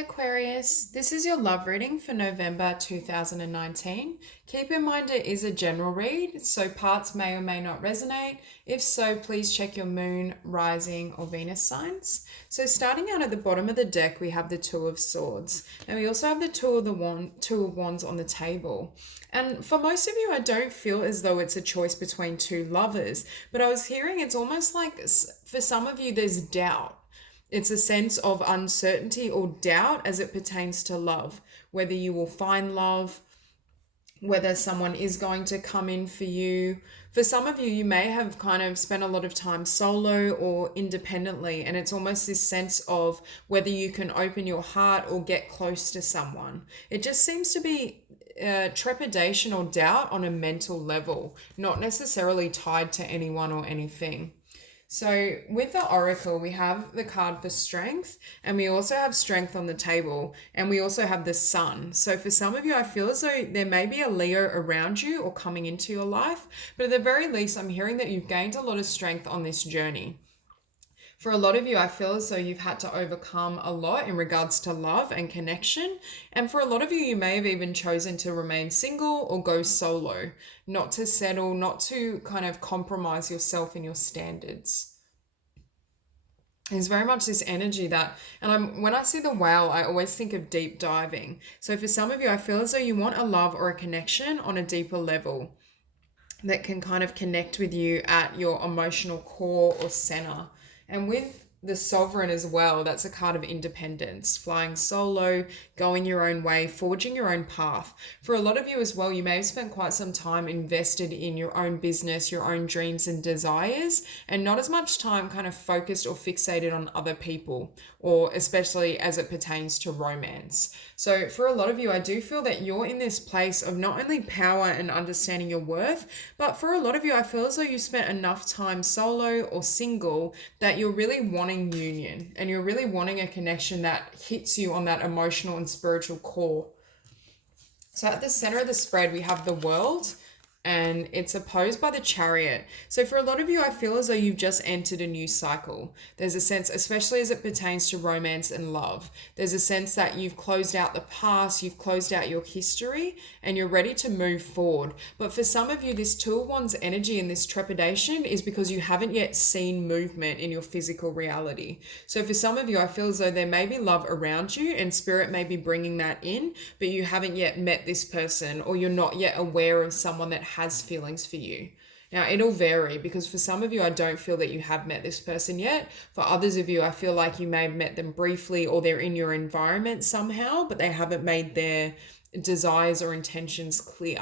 Aquarius, this is your love reading for November 2019. Keep in mind it is a general read, so parts may or may not resonate. If so, please check your moon, rising, or Venus signs. So starting out at the bottom of the deck, we have the Two of Swords, and we also have the Two of Wands on the table. And for most of you, I don't feel as though it's a choice between two lovers, but I was hearing it's almost like for some of you, there's doubt. It's a sense of uncertainty or doubt as it pertains to love, whether you will find love, whether someone is going to come in for you. For some of you, you may have kind of spent a lot of time solo or independently, and it's almost this sense of whether you can open your heart or get close to someone. It just seems to be trepidation or doubt on a mental level, not necessarily tied to anyone or anything. So with the Oracle, we have the card for strength, and we also have strength on the table, and we also have the Sun. So for some of you, I feel as though there may be a Leo around you or coming into your life, but at the very least, I'm hearing that you've gained a lot of strength on this journey. For a lot of you, I feel as though you've had to overcome a lot in regards to love and connection. And for a lot of you, you may have even chosen to remain single or go solo, not to settle, not to kind of compromise yourself and your standards. There's very much this energy that, and when I see the whale, I always think of deep diving. So for some of you, I feel as though you want a love or a connection on a deeper level that can kind of connect with you at your emotional core or center. And with the Sovereign as well, that's a card of independence, flying solo, going your own way, forging your own path. For a lot of you as well, you may have spent quite some time invested in your own business, your own dreams and desires, and not as much time kind of focused or fixated on other people, or especially as it pertains to romance. So for a lot of you, I do feel that you're in this place of not only power and understanding your worth, but for a lot of you, I feel as though you spent enough time solo or single that you're really wanting union, and you're really wanting a connection that hits you on that emotional and spiritual core. So at the center of the spread, we have the World, and it's opposed by the Chariot. So for a lot of you, I feel as though you've just entered a new cycle. There's a sense, especially as it pertains to romance and love, there's a sense that you've closed out the past, you've closed out your history, and you're ready to move forward. But for some of you, this Two of Wands energy and this trepidation is because you haven't yet seen movement in your physical reality. So for some of you, I feel as though there may be love around you and spirit may be bringing that in, but you haven't yet met this person, or you're not yet aware of someone that has feelings for you. Now, it'll vary, because for some of you, I don't feel that you have met this person yet. For others of you, I feel like you may have met them briefly, or they're in your environment somehow, but they haven't made their desires or intentions clear.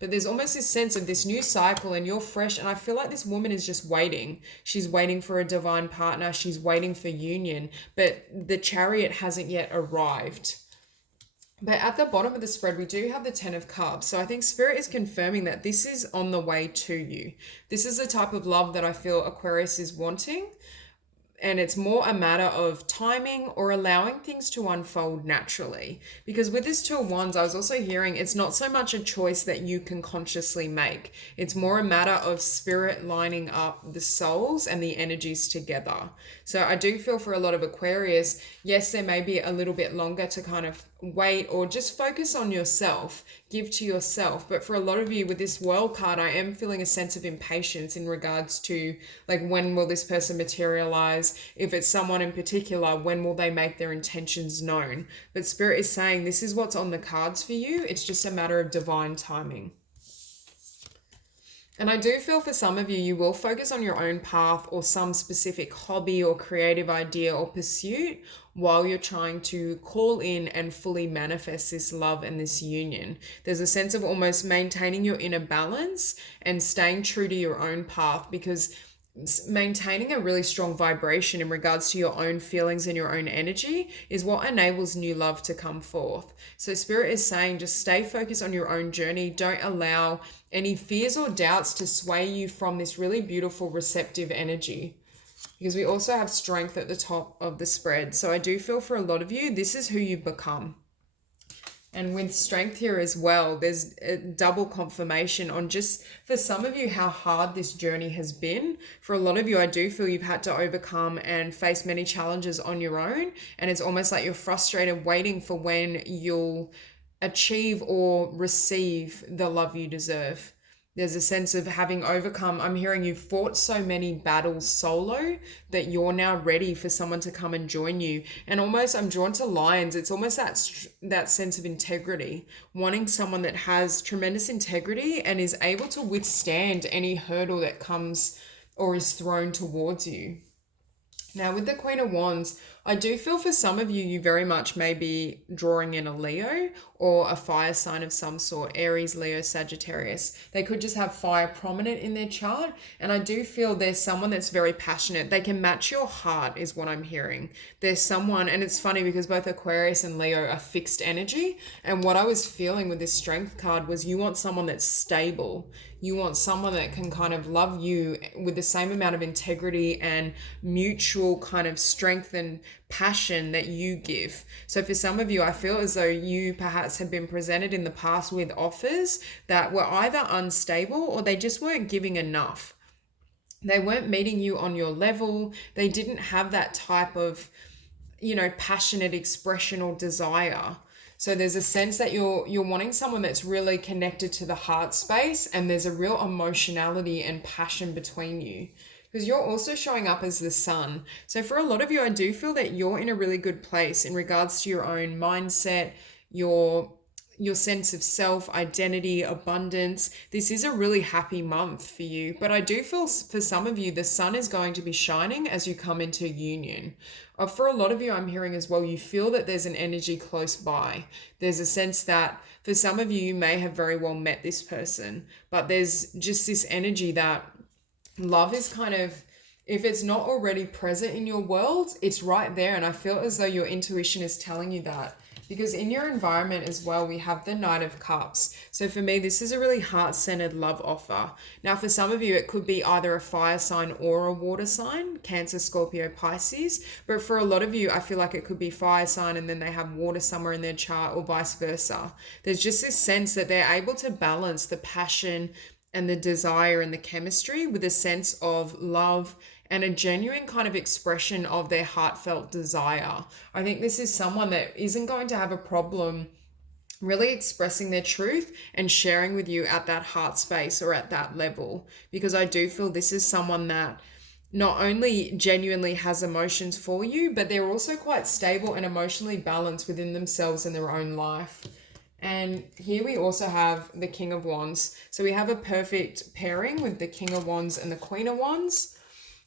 But there's almost this sense of this new cycle, and you're fresh, and I feel like this woman is just waiting. She's waiting for a divine partner. She's waiting for union, but the Chariot hasn't yet arrived. But at the bottom of the spread, we do have the 10 of Cups. So I think Spirit is confirming that this is on the way to you. This is the type of love that I feel Aquarius is wanting. And it's more a matter of timing or allowing things to unfold naturally. Because with this Two of Wands, I was also hearing it's not so much a choice that you can consciously make. It's more a matter of spirit lining up the souls and the energies together. So I do feel for a lot of Aquarius, yes, there may be a little bit longer to kind of wait or just focus on yourself, give to yourself. But for a lot of you with this World card, I am feeling a sense of impatience in regards to, like, when will this person materialize? If it's someone in particular, when will they make their intentions known? But Spirit is saying this is what's on the cards for you. It's just a matter of divine timing. And I do feel for some of you, you will focus on your own path or some specific hobby or creative idea or pursuit while you're trying to call in and fully manifest this love and this union. There's a sense of almost maintaining your inner balance and staying true to your own path, because maintaining a really strong vibration in regards to your own feelings and your own energy is what enables new love to come forth. So Spirit is saying just stay focused on your own journey. Don't allow any fears or doubts to sway you from this really beautiful receptive energy, because we also have strength at the top of the spread. So I do feel for a lot of you, this is who you've become. And with strength here as well, there's a double confirmation on just for some of you how hard this journey has been. For a lot of you, I do feel you've had to overcome and face many challenges on your own. And it's almost like you're frustrated waiting for when you'll achieve or receive the love you deserve. There's a sense of having overcome. I'm hearing you fought so many battles solo that you're now ready for someone to come and join you. And almost, I'm drawn to lions. It's almost that sense of integrity, wanting someone that has tremendous integrity and is able to withstand any hurdle that comes or is thrown towards you. Now, with the Queen of Wands, I do feel for some of you, you very much may be drawing in a Leo or a fire sign of some sort, Aries, Leo, Sagittarius. They could just have fire prominent in their chart. And I do feel there's someone that's very passionate. They can match your heart is what I'm hearing. There's someone, and it's funny because both Aquarius and Leo are fixed energy. And what I was feeling with this strength card was you want someone that's stable. You want someone that can kind of love you with the same amount of integrity and mutual kind of strength and passion that you give. So for some of you, I feel as though you perhaps have been presented in the past with offers that were either unstable or they just weren't giving enough. They weren't meeting you on your level. They didn't have that type of, passionate expression or desire. So there's a sense that you're wanting someone that's really connected to the heart space, and there's a real emotionality and passion between you. Because you're also showing up as the sun. So for a lot of you, I do feel that you're in a really good place in regards to your own mindset, your sense of self, identity, abundance. This is a really happy month for you. But I do feel for some of you, the sun is going to be shining as you come into union. For a lot of you, I'm hearing as well, you feel that there's an energy close by. There's a sense that for some of you, you may have very well met this person, but there's just this energy that love is kind of, if it's not already present in your world, it's right there. And I feel as though your intuition is telling you that. Because in your environment as well, we have the Knight of Cups. So for me, this is a really heart-centered love offer. Now, for some of you, it could be either a fire sign or a water sign, Cancer, Scorpio, Pisces. But for a lot of you, I feel like it could be fire sign and then they have water somewhere in their chart or vice versa. There's just this sense that they're able to balance the passion and the desire and the chemistry with a sense of love and a genuine kind of expression of their heartfelt desire. I think this is someone that isn't going to have a problem really expressing their truth and sharing with you at that heart space or at that level, because I do feel this is someone that not only genuinely has emotions for you, but they're also quite stable and emotionally balanced within themselves and their own life. And here we also have the King of Wands. So we have a perfect pairing with the King of Wands and the Queen of Wands.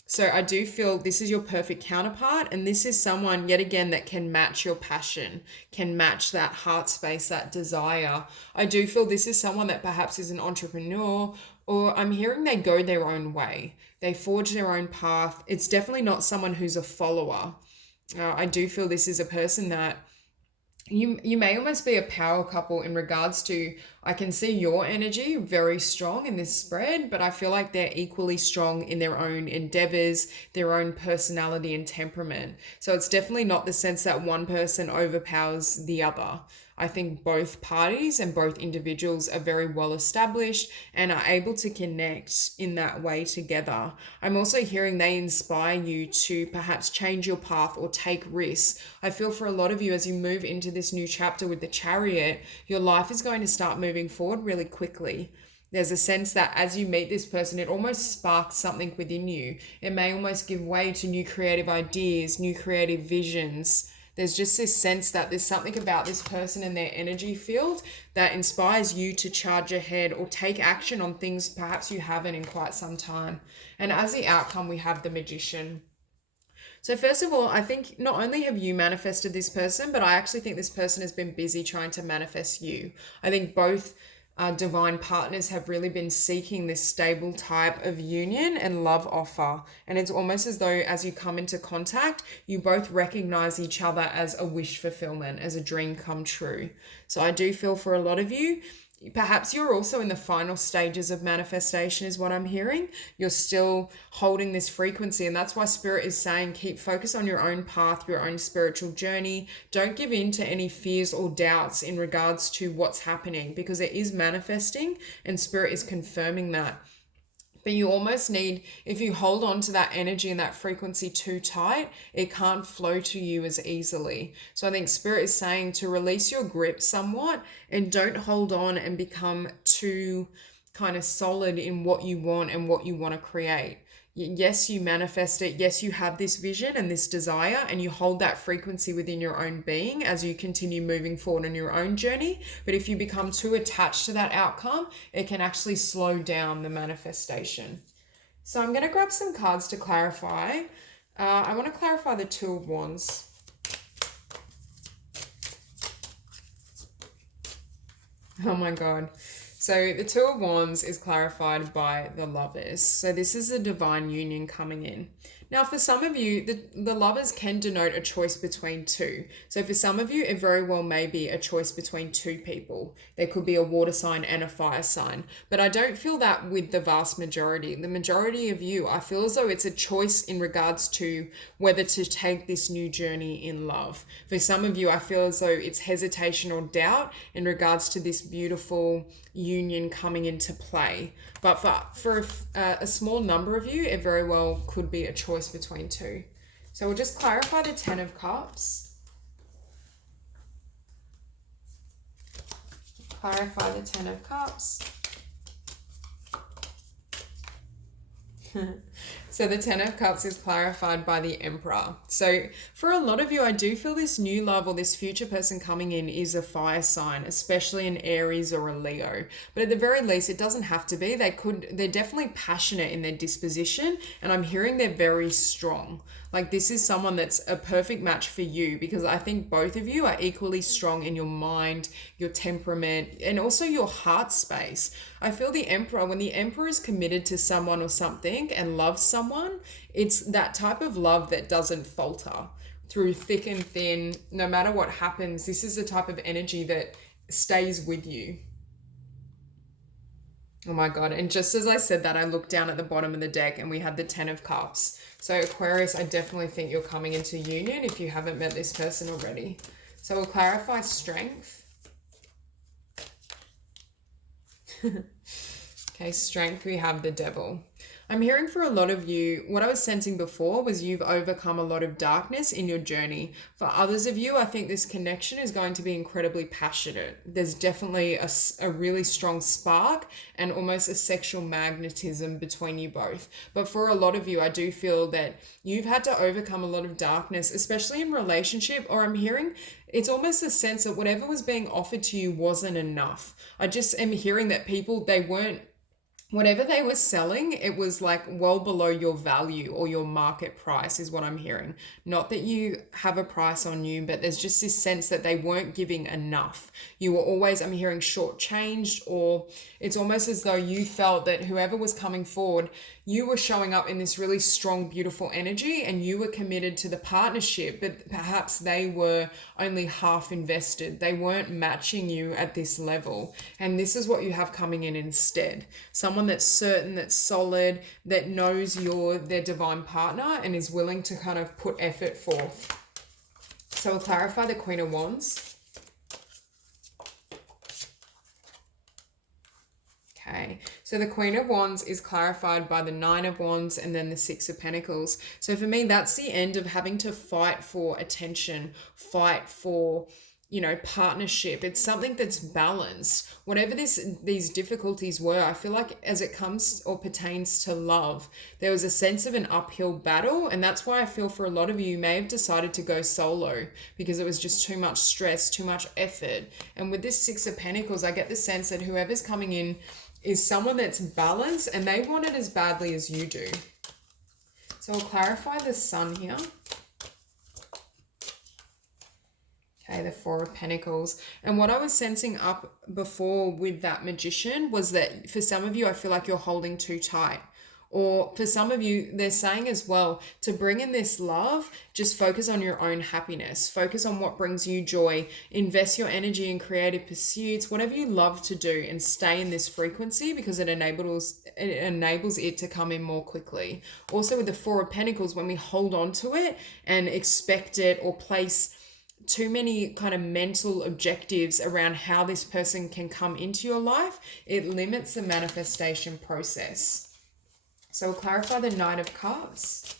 So I do feel this is your perfect counterpart, and this is someone, yet again, that can match your passion, can match that heart space, that desire. I do feel this is someone that perhaps is an entrepreneur, or I'm hearing they go their own way. They forge their own path. It's definitely not someone who's a follower. I do feel this is a person that you may almost be a power couple in regards to, I can see your energy very strong in this spread, but I feel like they're equally strong in their own endeavors, their own personality and temperament. So it's definitely not the sense that one person overpowers the other. I think both parties and both individuals are very well established and are able to connect in that way together. I'm also hearing they inspire you to perhaps change your path or take risks. I feel for a lot of you, as you move into this new chapter with the Chariot, your life is going to start moving forward really quickly. There's a sense that as you meet this person, it almost sparks something within you. It may almost give way to new creative ideas, new creative visions. There's just this sense that there's something about this person and their energy field that inspires you to charge ahead or take action on things perhaps you haven't in quite some time. And as the outcome, we have the Magician. So first of all, I think not only have you manifested this person, but I actually think this person has been busy trying to manifest you. I think both divine partners have really been seeking this stable type of union and love offer. And it's almost as though as you come into contact, you both recognize each other as a wish fulfillment, as a dream come true. So I do feel for a lot of you, perhaps you're also in the final stages of manifestation is what I'm hearing. You're still holding this frequency, and that's why Spirit is saying keep focus on your own path, your own spiritual journey. Don't give in to any fears or doubts in regards to what's happening, because it is manifesting and Spirit is confirming that. But you almost need, if you hold on to that energy and that frequency too tight, it can't flow to you as easily. So I think Spirit is saying to release your grip somewhat and don't hold on and become too kind of solid in what you want and what you want to create. Yes, you manifest it. Yes, you have this vision and this desire, and you hold that frequency within your own being as you continue moving forward on your own journey. But if you become too attached to that outcome, it can actually slow down the manifestation. So I'm going to grab some cards to clarify. I want to clarify the Two of Wands. Oh my God. So the Two of Wands is clarified by the Lovers. So this is a divine union coming in. Now, for some of you, the Lovers can denote a choice between two. So for some of you, it very well may be a choice between two people. There could be a water sign and a fire sign. But I don't feel that with the vast majority. The majority of you, I feel as though it's a choice in regards to whether to take this new journey in love. For some of you, I feel as though it's hesitation or doubt in regards to this beautiful union coming into play. But for a small number of you, it very well could be a choice between two. So we'll just clarify the Ten of Cups. Clarify the Ten of Cups. So the Ten of Cups is clarified by the Emperor. So for a lot of you, I do feel this new love or this future person coming in is a fire sign, especially an Aries or a Leo. But at the very least, it doesn't have to be. They're definitely passionate in their disposition, and I'm hearing they're very strong. Like this is someone that's a perfect match for you, because I think both of you are equally strong in your mind, your temperament, and also your heart space. I feel the Emperor, when the Emperor is committed to someone or something and loves someone, it's that type of love that doesn't falter through thick and thin. No matter what happens, this is the type of energy that stays with you. Oh my God. And just as I said that, I looked down at the bottom of the deck and we had the Ten of Cups. So Aquarius, I definitely think you're coming into union if you haven't met this person already. So we'll clarify strength. Okay, strength, we have the Devil. I'm hearing for a lot of you, what I was sensing before was you've overcome a lot of darkness in your journey. For others of you, I think this connection is going to be incredibly passionate. There's definitely a really strong spark and almost a sexual magnetism between you both. But for a lot of you, I do feel that you've had to overcome a lot of darkness, especially in relationship, or I'm hearing it's almost a sense that whatever was being offered to you wasn't enough. I just am hearing that people, whatever they were selling, it was like well below your value or your market price is what I'm hearing. Not that you have a price on you, but there's just this sense that they weren't giving enough. You were always, I'm hearing, shortchanged, or it's almost as though you felt that whoever was coming forward, you were showing up in this really strong, beautiful energy and you were committed to the partnership, but perhaps they were only half invested. They weren't matching you at this level. And this is what you have coming in instead. Someone that's certain, that's solid, that knows you're their divine partner and is willing to kind of put effort forth. So we'll clarify the Queen of Wands. Okay, so the Queen of Wands is clarified by the Nine of Wands and then the Six of Pentacles. So for me, that's the end of having to fight for attention, fight for, partnership. It's something that's balanced. Whatever these difficulties were, I feel like as it comes or pertains to love, there was a sense of an uphill battle. And that's why I feel for a lot of you may have decided to go solo because it was just too much stress, too much effort. And with this Six of Pentacles, I get the sense that whoever's coming in is someone that's balanced and they want it as badly as you do. So I'll clarify the Sun here. Okay, the Four of Pentacles. And what I was sensing up before with that Magician was that for some of you, I feel like you're holding too tight, Or for some of you, they're saying as well to bring in this love, just focus on your own happiness, focus on what brings you joy, invest your energy in creative pursuits, whatever you love to do, and stay in this frequency because it enables it to come in more quickly. Also with the Four of Pentacles, when we hold on to it and expect it or place too many kind of mental objectives around how this person can come into your life, it limits the manifestation process. So we'll clarify the Knight of Cups.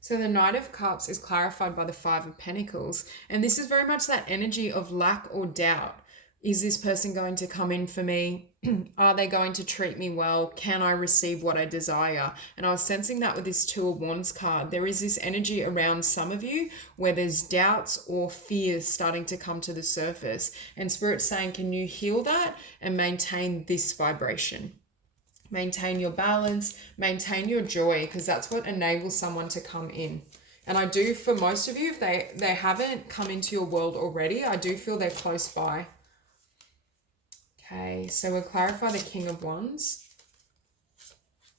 So the Knight of Cups is clarified by the Five of Pentacles. And this is very much that energy of lack or doubt. Is this person going to come in for me? Are they going to treat me well? Can I receive what I desire? And I was sensing that with this Two of Wands card. There is this energy around some of you where there's doubts or fears starting to come to the surface. And Spirit's saying, can you heal that and maintain this vibration? Maintain your balance, maintain your joy, because that's what enables someone to come in. And I do, for most of you, if they haven't come into your world already, I do feel they're close by. Okay, so we'll clarify the King of Wands.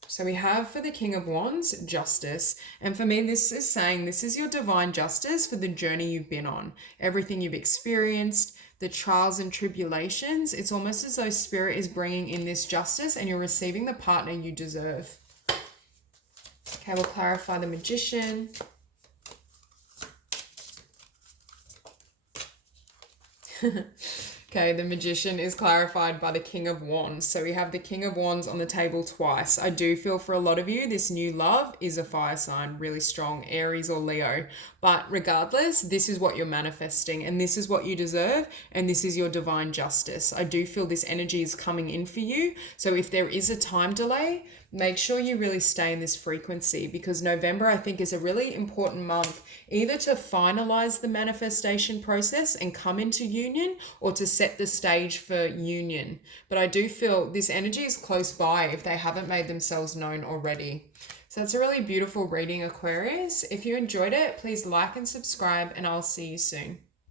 So we have for the King of Wands, justice. And for me, this is saying this is your divine justice for the journey you've been on. Everything you've experienced, the trials and tribulations. It's almost as though Spirit is bringing in this justice and you're receiving the partner you deserve. Okay, we'll clarify the Magician. Okay, the Magician is clarified by the King of Wands. So we have the King of Wands on the table twice. I do feel for a lot of you, this new love is a fire sign, really strong, Aries or Leo. But regardless, this is what you're manifesting and this is what you deserve and this is your divine justice. I do feel this energy is coming in for you. So if there is a time delay, make sure you really stay in this frequency because November, I think, is a really important month either to finalize the manifestation process and come into union or to set the stage for union. But I do feel this energy is close by if they haven't made themselves known already. So that's a really beautiful reading, Aquarius. If you enjoyed it, please like and subscribe and I'll see you soon.